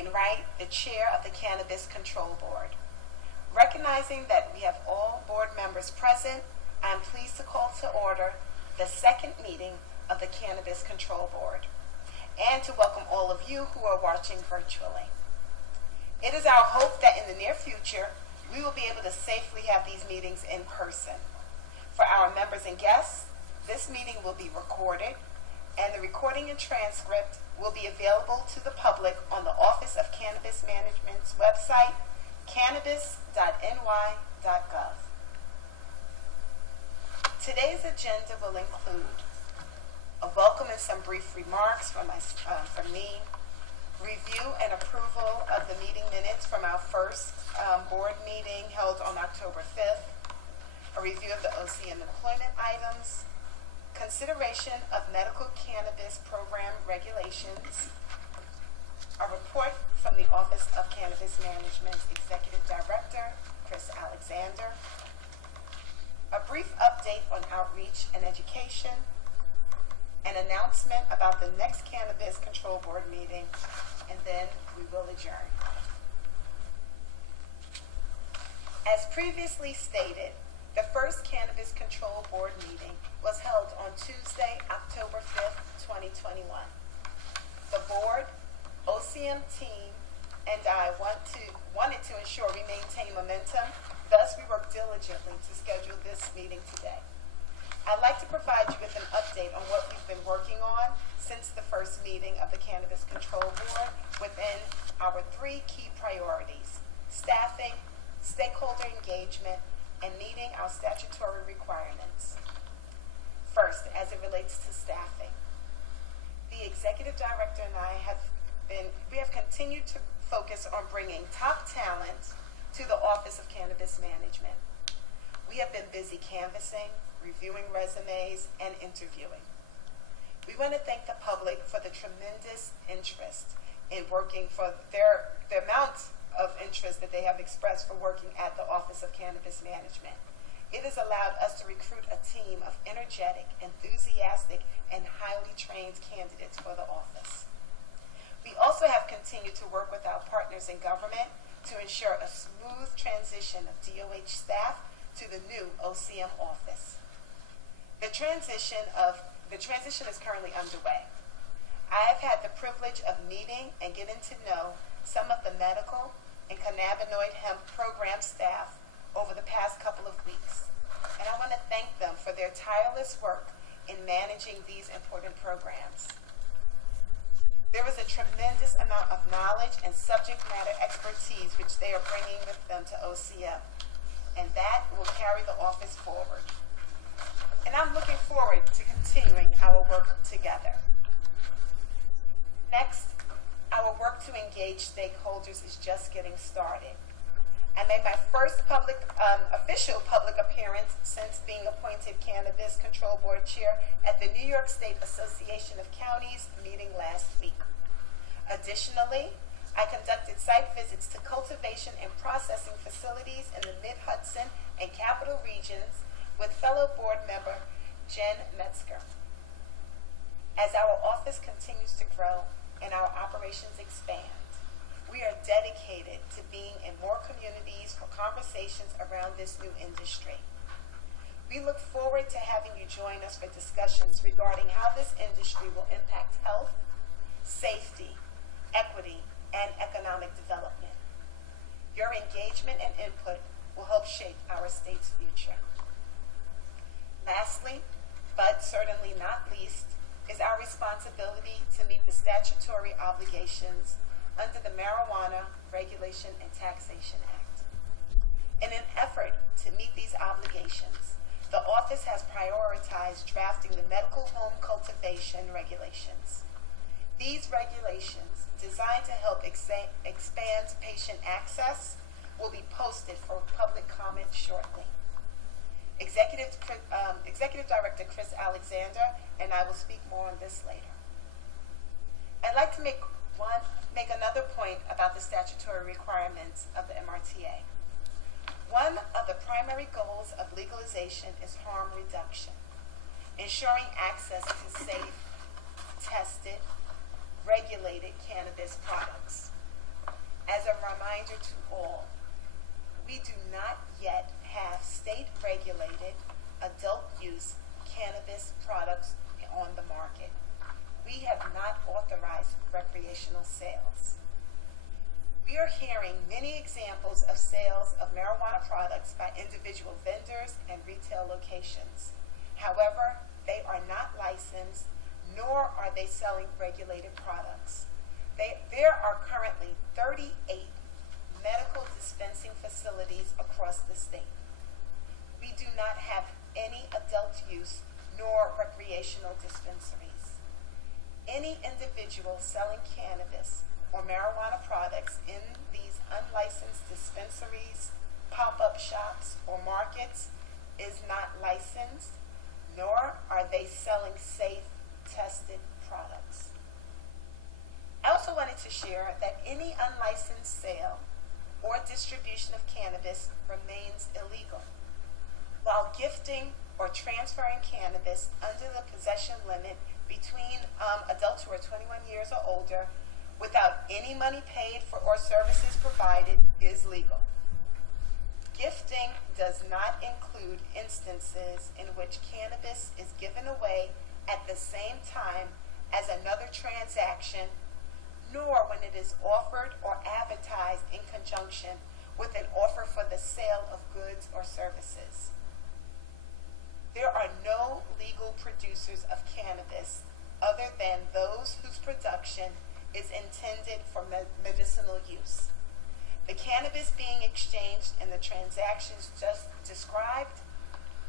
Wainwright, the chair of the Cannabis Control Board. Recognizing that we have all board members present, I am pleased to call to order the second meeting of the Cannabis Control Board and to welcome all of you who are watching virtually. It is our hope that in the near future, we will be able to safely have these meetings in person. For our members and guests, this meeting will be recorded, and the recording and transcript will be available to the public on the Office of Cannabis Management's website, cannabis.ny.gov. Today's agenda will include a welcome and some brief remarks from me, review and approval of the meeting minutes from our first board meeting held on October 5th, a review of the OCM Employment Items, consideration of medical cannabis program regulations, a report from the Office of Cannabis Management's Executive Director, Chris Alexander, a brief update on outreach and education, an announcement about the next Cannabis Control Board meeting, and then we will adjourn. As previously stated, the first Cannabis Control Board meeting was held on Tuesday, October 5th, 2021. The board, OCM team, and I wanted to ensure we maintain momentum, thus we worked diligently to schedule this meeting today. I'd like to provide you with an update on what we've been working on since the first meeting of the Cannabis Control Board within our three key priorities: staffing, stakeholder engagement, and meeting our statutory requirements. First, as it relates to staffing, the Executive Director and I have continued to focus on bringing top talent to the Office of Cannabis Management. We have been busy canvassing, reviewing resumes, and interviewing. We want to thank the public for the tremendous interest in working, for the amount of interest that they have expressed for working at the Office of Cannabis Management. It has allowed us to recruit a team of energetic, enthusiastic, and highly trained candidates for the office. We also have continued to work with our partners in government to ensure a smooth transition of DOH staff to the new OCM office. The transition is currently underway. I have had the privilege of meeting and getting to know some of the medical and cannabinoid hemp program staff over the past couple of weeks, and I want to thank them for their tireless work in managing these important programs. There is a tremendous amount of knowledge and subject matter expertise which they are bringing with them to OCM, and that will carry the office forward. And I'm looking forward to continuing our work together. Next, our work to engage stakeholders is just getting started. I made my first official public appearance since being appointed Cannabis Control Board Chair at the New York State Association of Counties meeting last week. Additionally, I conducted site visits to cultivation and processing facilities in the Mid-Hudson and Capital regions with fellow board member Jen Metzger. As our office continues to grow and our operations expand, we are dedicated to being in more communities for conversations around this new industry. We look forward to having you join us for discussions regarding how this industry will impact health, safety, equity, and economic development. Your engagement and input will help shape our state's future. Lastly, but certainly not least, is our responsibility to meet the statutory obligations under the Marijuana Regulation and Taxation Act. In an effort to meet these obligations, the office has prioritized drafting the medical home cultivation regulations. These regulations, designed to help expand patient access, will be posted for public comment shortly. Executive Director Chris Alexander and I will speak more on this later. I'd like to make another point about the statutory requirements of the MRTA. One of the primary goals of legalization is harm reduction, ensuring access to safe, tested, regulated cannabis products. reminder to all, we do not yet have state-regulated adult-use cannabis products on the market. We have not authorized recreational sales. We are hearing many examples of sales of marijuana products by individual vendors and retail locations. However, they are not licensed, nor are they selling regulated products. There are currently 38 medical dispensing facilities across the state. We do not have any adult use nor recreational dispensaries. Any individual selling cannabis or marijuana products in these unlicensed dispensaries, pop-up shops, or markets is not licensed, nor are they selling safe, tested products. I also wanted to share that any unlicensed sale or distribution of cannabis remains illegal. While gifting or transferring cannabis under the possession limit between adults who are 21 years or older without any money paid for or services provided is legal. Gifting does not include instances in which cannabis is given away at the same time as another transaction, nor when it is offered or advertised in conjunction with an offer for the sale of goods or services. There are no legal producers of cannabis other than those whose production is intended for medicinal use. The cannabis being exchanged in the transactions just described,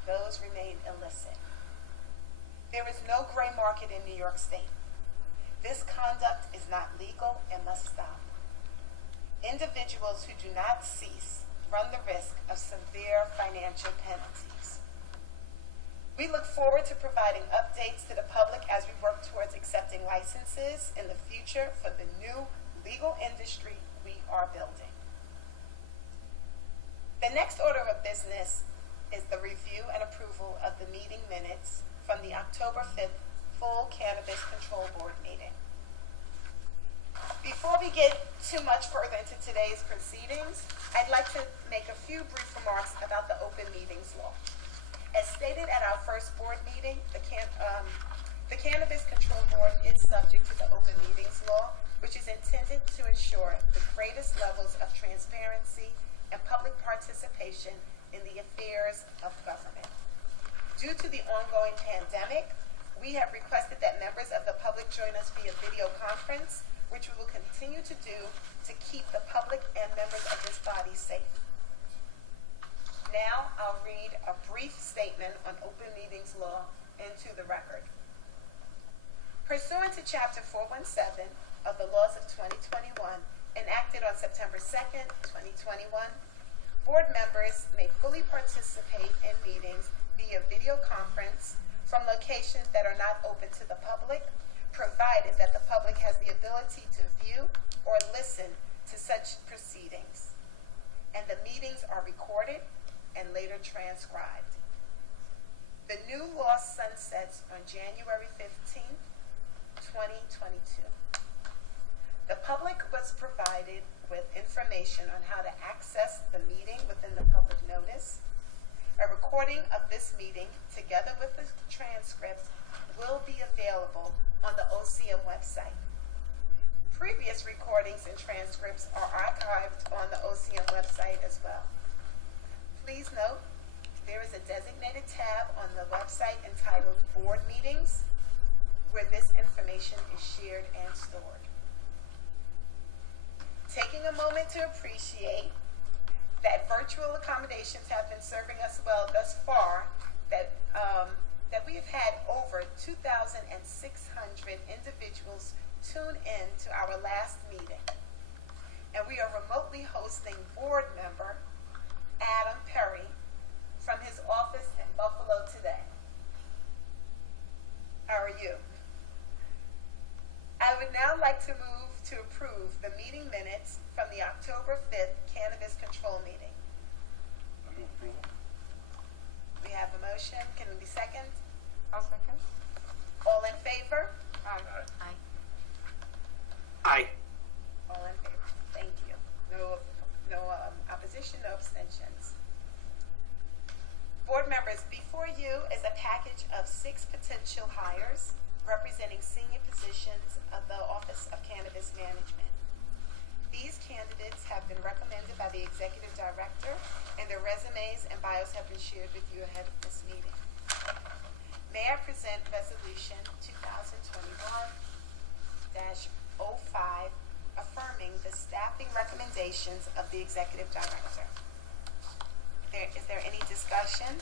those remain illicit. There is no gray market in New York State. This conduct is not legal and must stop. Individuals who do not cease run the risk of severe financial penalties. We look forward to providing updates to the public as we work towards accepting licenses in the future for the new legal industry we are building. The next order of business is the review and approval of the meeting minutes from the October 5th full Cannabis Control Board meeting. Before we get too much further into today's proceedings, I'd like to make a few brief remarks about the open meetings law. As stated at our first board meeting, the Cannabis Control Board is subject to the open meetings law, which is intended to ensure the greatest levels of transparency and public participation in the affairs of government. Due to the ongoing pandemic, we have requested that members of the public join us via video conference, which we will continue to do to keep the public and members of this body safe. Now I'll read a brief statement on open meetings law into the record. Pursuant to Chapter 417 of the laws of 2021, enacted on September 2nd, 2021, board members may fully participate in meetings via video conference from locations that are not open to the public, provided that the public has the ability to view or listen to such proceedings, and the meetings are recorded and later transcribed. The new law sunsets on January 15th, 2022. The public was provided with information on how to access the meeting within the public notice. A recording of this meeting, together with the transcript, will be available on the OCM website. Previous recordings and transcripts are archived on the OCM website as well. Please note, there is a designated tab on the website entitled Board Meetings, where this information is shared and stored. Taking a moment to appreciate that virtual accommodations have been serving us well thus far, that we have had over 2,600 individuals tune in to our last meeting. And we are remotely hosting board member Adam Perry from his office in Buffalo today. How are you? I would now like to move to approve the meeting minutes from the October 5th Cannabis Control meeting. I move approval. We have a motion. Can we be second? I'll second. All in favor? Aye. Aye. Aye. Aye. All in favor. Thank you. No advantage of 6 potential hires representing senior positions of the Office of Cannabis Management. These candidates have been recommended by the Executive Director, and their resumes and bios have been shared with you ahead of this meeting. May I present Resolution 2021-05, affirming the staffing recommendations of the Executive Director. Is there any discussion?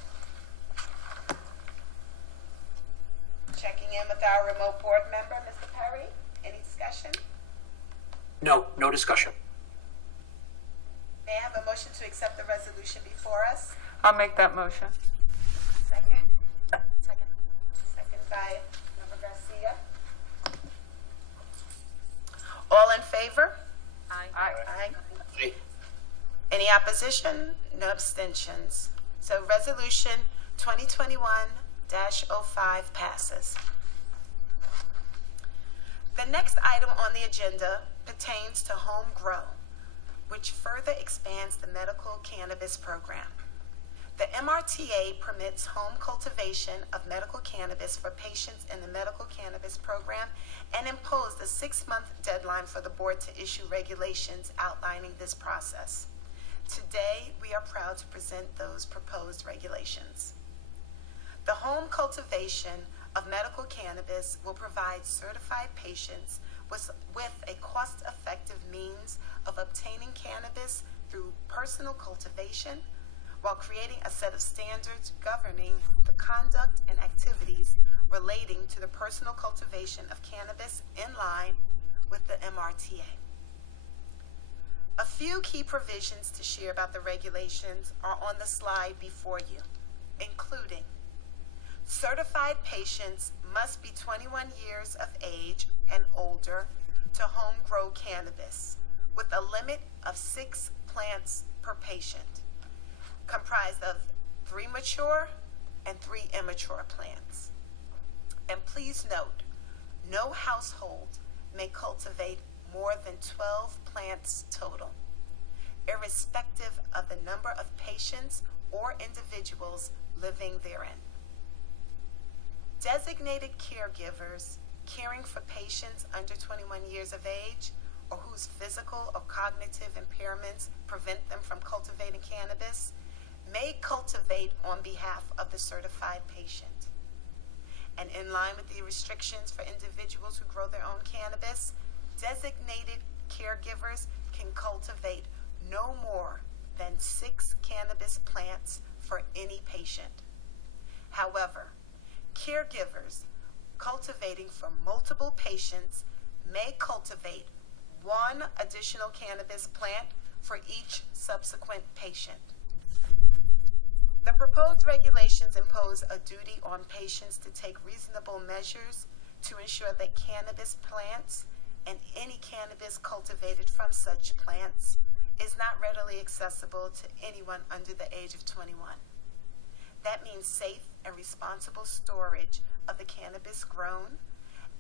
Checking in with our remote board member, Mr. Perry. Any discussion? No discussion. May I have a motion to accept the resolution before us? I'll make that motion. Second? Second by Member Garcia. All in favor? Aye. Aye. Aye. Any opposition? No abstentions. So Resolution 2021-05 passes. The next item on the agenda pertains to home grow, which further expands the medical cannabis program. The MRTA permits home cultivation of medical cannabis for patients in the medical cannabis program and imposed a 6-month deadline for the board to issue regulations outlining this process. Today, we are proud to present those proposed regulations. The home cultivation of medical cannabis will provide certified patients with a cost-effective means of obtaining cannabis through personal cultivation, while creating a set of standards governing the conduct and activities relating to the personal cultivation of cannabis in line with the MRTA. A few key provisions to share about the regulations are on the slide before you, including certified patients must be 21 years of age and older to home grow cannabis, with a limit of 6 plants per patient, comprised of 3 mature and 3 immature plants. And please note, no household may cultivate more than 12 plants total, irrespective of the number of patients or individuals living therein. Designated caregivers caring for patients under 21 years of age or whose physical or cognitive impairments prevent them from cultivating cannabis may cultivate on behalf of the certified patient. And in line with the restrictions for individuals who grow their own cannabis, designated caregivers can cultivate no more than 6 cannabis plants for any patient. However, caregivers cultivating for multiple patients may cultivate 1 additional cannabis plant for each subsequent patient. The proposed regulations impose a duty on patients to take reasonable measures to ensure that cannabis plants and any cannabis cultivated from such plants is not readily accessible to anyone under the age of 21. That means safe and responsible storage of the cannabis grown,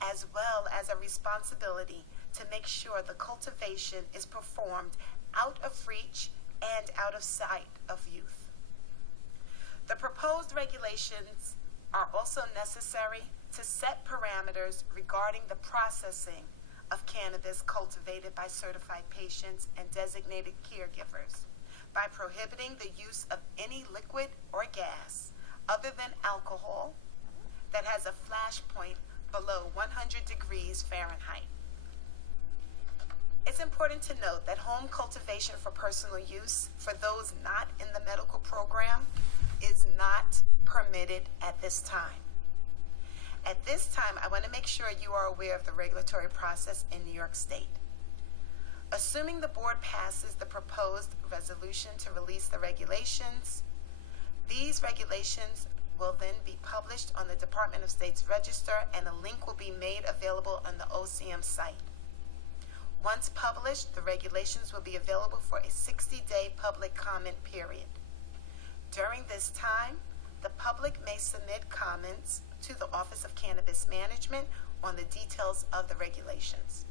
as well as a responsibility to make sure the cultivation is performed out of reach and out of sight of youth. The proposed regulations are also necessary to set parameters regarding the processing of cannabis cultivated by certified patients and designated caregivers by prohibiting the use of any liquid or gas other than alcohol that has a flash point below 100 degrees Fahrenheit. It's important to note that home cultivation for personal use for those not in the medical program is not permitted at this time. At this time, I want to make sure you are aware of the regulatory process in New York State. Assuming the board passes the proposed resolution to release the regulations, these regulations will then be published on the Department of State's Register, and a link will be made available on the OCM site. Once published, the regulations will be available for a 60-day public comment period. During this time, the public may submit comments to the Office of Cannabis Management on the details of the regulations.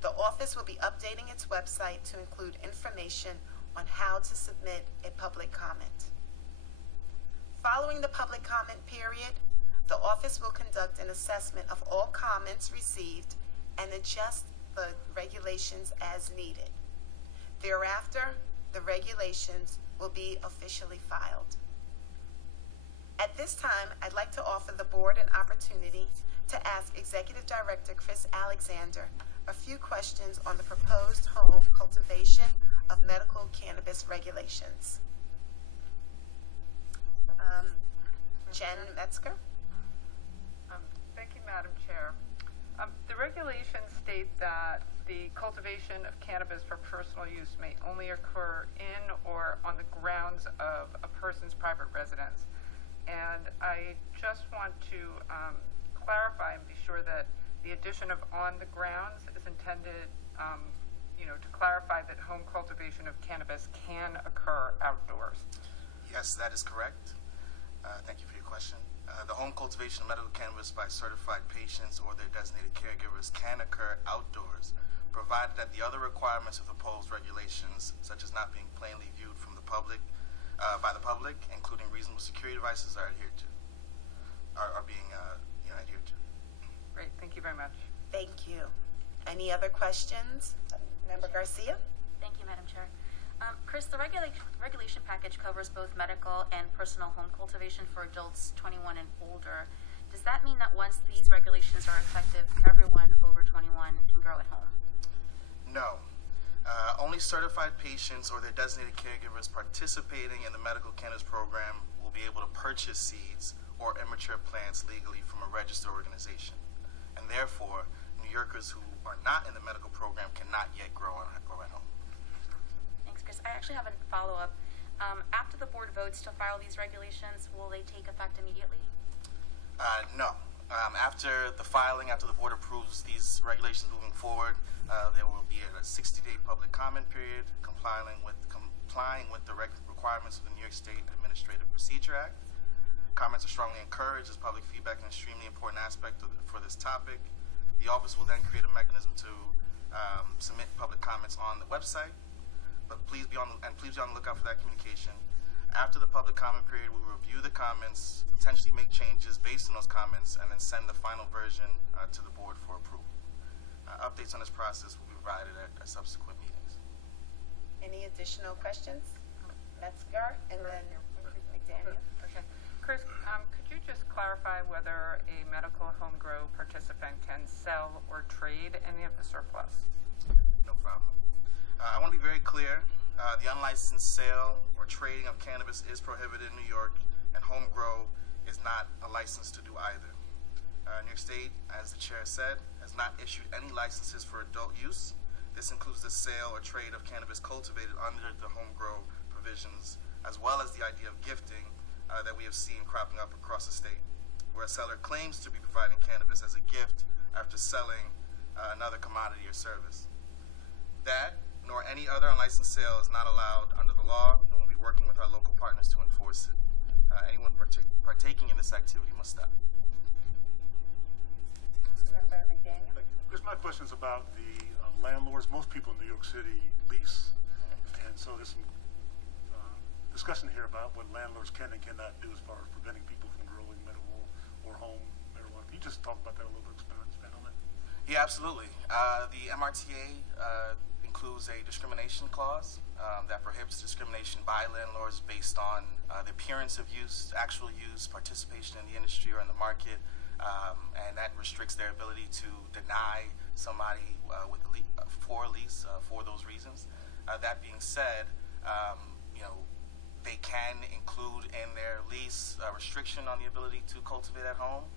The office will be updating its website to include information on how to submit a public comment. Following the public comment period, The office will conduct an assessment of all comments received and adjust the regulations as needed. Thereafter, the regulations will be officially filed. At this time, I'd like to offer the board an opportunity to ask Executive Director Chris Alexander a few questions on the proposed home cultivation of medical cannabis regulations. Jen Metzger? Thank you, Madam Chair. The regulations state that the cultivation of cannabis for personal use may only occur in or on the grounds of a person's private residence. And I just want to clarify and be sure that the addition of on the grounds is intended, to clarify that home cultivation of cannabis can occur outdoors. Yes, that is correct. Thank you for your question. The home cultivation of medical cannabis by certified patients or their designated caregivers can occur outdoors, provided that the other requirements of the proposed regulations, such as not being plainly viewed from the public, by the public, including reasonable security devices, are adhered to, are being adhered to. Great, thank you very much. Thank you. Any other questions? Member Garcia? Thank you, Madam Chair. Chris, the regulation package covers both medical and personal home cultivation for adults 21 and older. Does that mean that once these regulations are effective, everyone over 21 can grow at home? No. Only certified patients or their designated caregivers participating in the medical cannabis program will be able to purchase seeds or immature plants legally from a registered organization. And therefore, New Yorkers who are not in the medical program cannot yet grow at home. Thanks, Chris. I actually have a follow-up. After the board votes to file these regulations, will they take effect immediately? No. After the filing, after the board approves these regulations moving forward, there will be a 60-day public comment period complying with the requirements of the New York State Administrative Procedure Act. Comments are strongly encouraged as public feedback an extremely important aspect for this topic. The office will then create a mechanism to submit public comments on the website. But please be on the lookout for that communication. After the public comment period, we will review the comments, potentially make changes based on those comments, and then send the final version to the board for approval. Updates on this process will be provided at subsequent meetings. Any additional questions? Metzger and then McDaniel. Okay. Chris, could you just clarify whether a medical home grow participant can sell or trade any of the surplus? No problem. I want to be very clear. The unlicensed sale or trading of cannabis is prohibited in New York, and home grow is not a license to do either. New York State, as the chair said, has not issued any licenses for adult use. This includes the sale or trade of cannabis cultivated under the home grow provisions, as well as the idea of gifting that we have seen cropping up across the state, where a seller claims to be providing cannabis as a gift after selling another commodity or service. That, nor any other unlicensed sale, is not allowed under the law, and we'll be working with our local partners to enforce it. Anyone partaking in this activity must stop. Member McDaniel. Chris, my question is about the landlords. Most people in New York City lease, and so there's some discussion here about what landlords can and cannot do as far as preventing people from growing medical or home marijuana. Can you just talk about that a little bit, expand on that? Yeah, absolutely. The MRTA includes a discrimination clause that prohibits discrimination by landlords based on the appearance of use, actual use, participation in the industry or in the market, and that restricts their ability to deny somebody for a lease for those reasons. That being said, they can include in their lease a restriction on the ability to cultivate at home,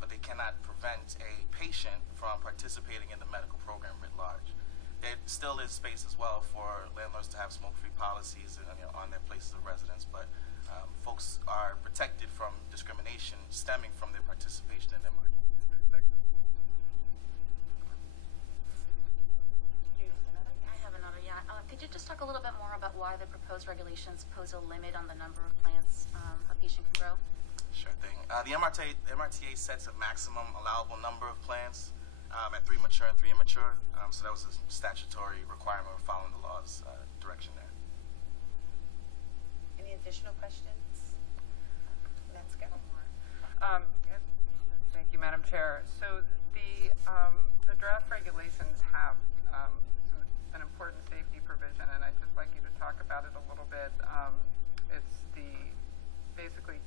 but they cannot prevent a patient from participating in the medical program writ large. There still is space as well for landlords to have smoke-free policies on their places of residence, but folks are protected from discrimination stemming from their participation in their market. Thank you. I have another, yeah. Could you just talk a little bit more about why the proposed regulations pose a limit on the number of plants a patient can grow? Sure thing. The MRTA sets a maximum allowable number of plants at 3 mature and 3 immature. So that was a statutory requirement of following the law's direction there. Any additional questions? Metzger. you, Madam Chair. So the draft regulations have an important safety provision, and I'd just like you to talk about it a little bit. It's the basically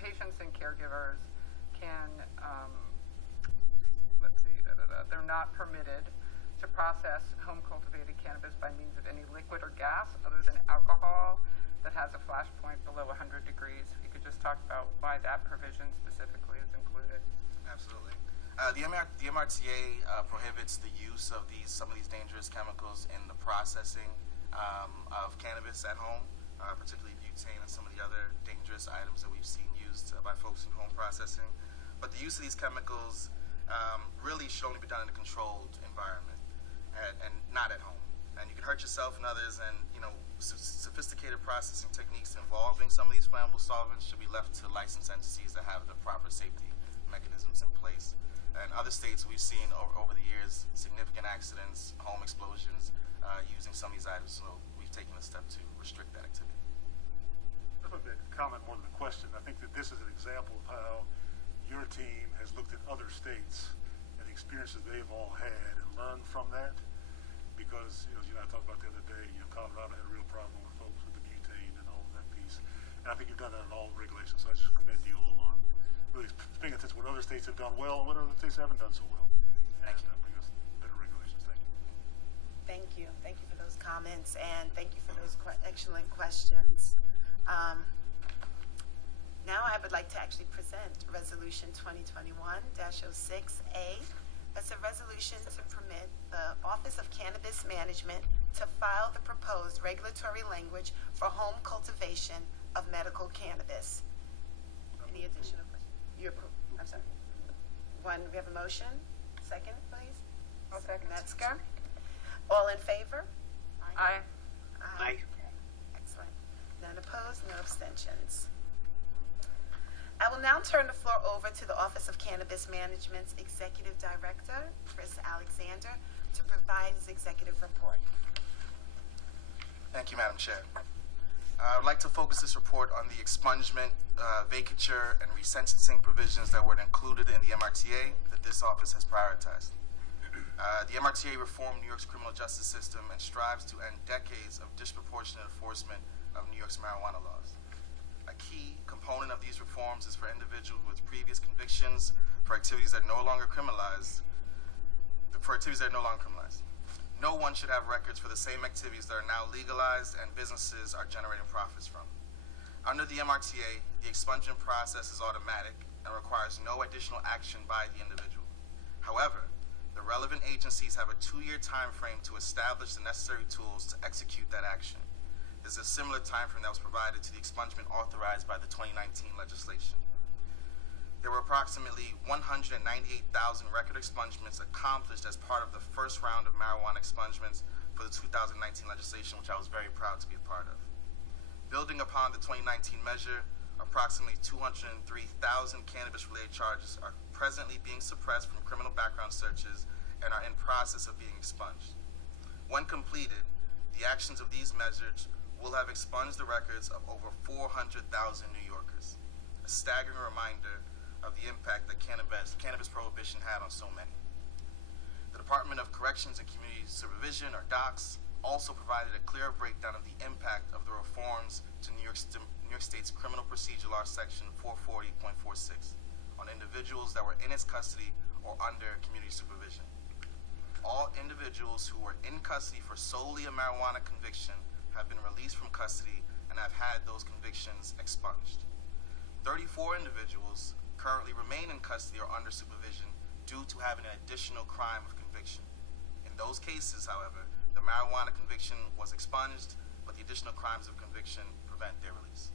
patients and caregivers can they're not permitted to process home cultivated cannabis by means of any liquid or gas other than alcohol that has a flash point below 100 degrees. If you could just talk about why that provision specifically is included. Absolutely. The MRTA prohibits the use of some of these dangerous chemicals in the processing of cannabis at home, particularly butane and some of the other dangerous items that we've seen used by folks in home processing. But the use of these chemicals really should only be done in a controlled environment and not at home. And you can hurt yourself and others, and sophisticated processing techniques involving some of these flammable solvents should be left to licensed entities that have the proper safety mechanisms in place. In other states, we've seen over the years significant accidents, home explosions, using some of these items, so we've taken a step to restrict that activity. I'd like to comment more than a question. I think that this is an example of how your team has looked at other states and the experiences they've all had and learned from that. Because, I talked about the other day, Colorado had a real problem with folks with the butane and all of that piece. And I think you've done that in all the regulations, so I just commend you all on really paying attention to what other states have done well and what other states haven't done so well. Thank you. Bring us better regulations. Thank you. Thank you. Thank you for those comments, and thank you for those excellent questions. Now I would like to actually present Resolution 2021-06A. That's a resolution to permit the Office of Cannabis Management to file the proposed regulatory language for home cultivation of medical cannabis. Any additional questions? I'm sorry. We have a motion? Second, please? I'll second. Metzger. All in favor? Aye. Aye. Excellent. None opposed, no abstentions. I will now turn the floor over to the Office of Cannabis Management's Executive Director, Chris Alexander, to provide his executive report. Thank you, Madam Chair. I would like to focus this report on the expungement, vacature, and resentencing provisions that were included in the MRTA that this office has prioritized. The MRTA reformed New York's criminal justice system and strives to end decades of disproportionate enforcement of New York's marijuana laws. A key component of these reforms is for individuals with previous convictions for activities that are no longer criminalized. No one should have records for the same activities that are now legalized and businesses are generating profits from. Under the MRTA, the expungement process is automatic and requires no additional action by the individual. However, the relevant agencies have a 2-year time frame to establish the necessary tools to execute that action. This is a similar time frame that was provided to the expungement authorized by the 2019 legislation. There were approximately 198,000 record expungements accomplished as part of the first round of marijuana expungements for the 2019 legislation, which I was very proud to be a part of. Building upon the 2019 measure, approximately 203,000 cannabis-related charges are presently being suppressed from criminal background searches and are in process of being expunged. When completed, the actions of these measures will have expunged the records of over 400,000 New Yorkers, a staggering reminder of the impact that cannabis prohibition had on so many. The Department of Corrections and Community Supervision, or DOCS, also provided a clear breakdown of the impact of the reforms to New York State's Criminal Procedure Law Section 440.46 on individuals that were in its custody or under community supervision. All individuals who were in custody for solely a marijuana conviction have been released from custody and have had those convictions expunged. 34 individuals currently remain in custody or under supervision due to having an additional crime of conviction. In those cases, however, the marijuana conviction was expunged, but the additional crimes of conviction prevent their release.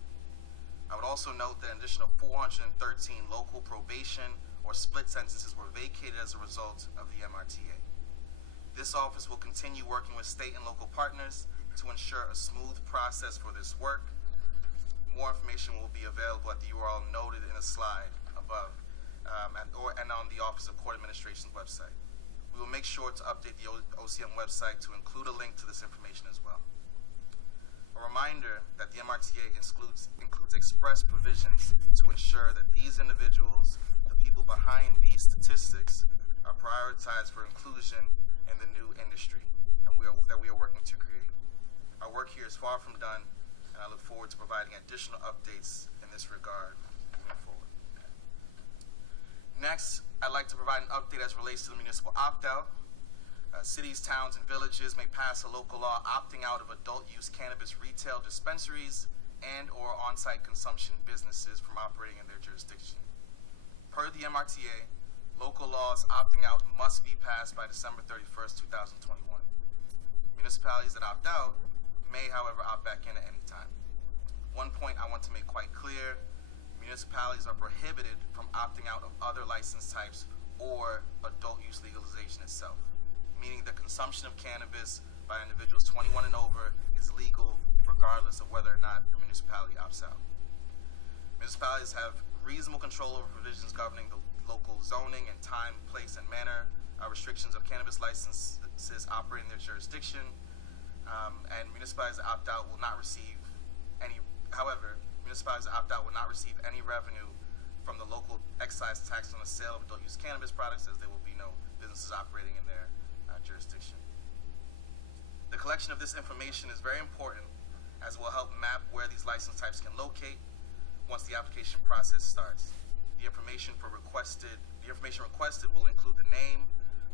I would also note that an additional 413 local probation or split sentences were vacated as a result of the MRTA. This office will continue working with state and local partners to ensure a smooth process for this work. More information will be available at the URL noted in the slide above and on the Office of Court Administration's website. We will make sure to update the OCM website to include a link to this information as well. A reminder that the MRTA includes express provisions to ensure that these individuals, the people people behind these statistics are prioritized for inclusion in the new industry and that we are working to create. Our work here is far from done, and I look forward to providing additional updates in this regard moving forward. Next, I'd like to provide an update as relates to the municipal opt-out. Cities, towns, and villages may pass a local law opting out of adult-use cannabis retail dispensaries and or on-site consumption businesses from operating in their jurisdiction. Per the MRTA, local laws opting out must be passed by December 31st, 2021. Municipalities that opt out may, however, opt back in at any time. One point I want to make quite clear: municipalities are prohibited from opting out of other license types or adult use legalization itself, meaning the consumption of cannabis by individuals 21 and over is legal regardless of whether or not the municipality opts out. Municipalities have reasonable control over provisions governing the local zoning and time, place, and manner restrictions of cannabis licenses operating in their jurisdiction, and municipalities that opt out will not receive any, however, municipalities that opt out will not receive any revenue from the local excise tax on the sale of adult use cannabis products, as there will be no businesses operating in their jurisdiction. The collection of this information is very important, as it will help map where these license types can locate once the application process starts. The information requested will include the name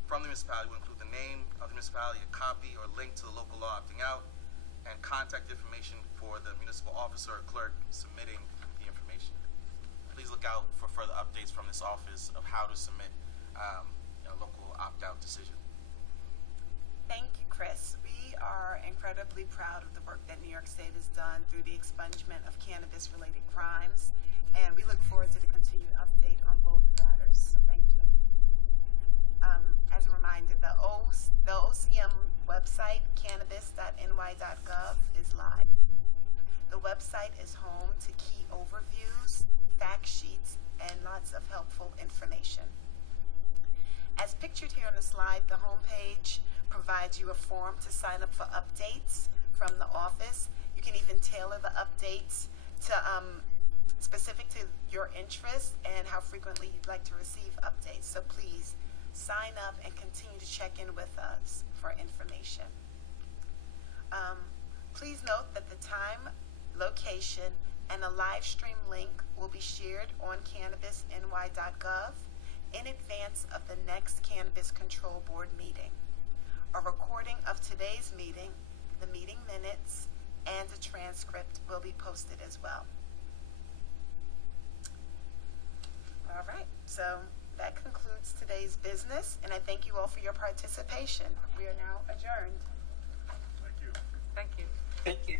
from the municipality, will include the name of the municipality, a copy or link to the local law opting out, and contact information for the municipal officer or clerk submitting the information. Please look out for further updates from this office of how to submit a local opt-out decision. Thank you, Chris. We are incredibly proud of the work that New York State has done through the expungement of cannabis-related crimes, and we look forward to the continued update on both matters. Thank you. As a reminder, the OCM website, cannabis.ny.gov, is live. The website is home to key overviews, fact sheets, and lots of helpful information. As pictured here on the slide, the homepage provides you a form to sign up for updates from the office. You can even tailor the updates to specific to your interest and how frequently you'd like to receive updates. So please sign up and continue to check in with us for information. Please note that the time, location, and a live stream link will be shared on cannabisny.gov in advance of the next Cannabis Control Board meeting. A recording of today's meeting, the meeting minutes, and a transcript will be posted as well. All right, so that concludes today's business, and I thank you all for your participation. We are now adjourned. Thank you. Thank you. Thank you.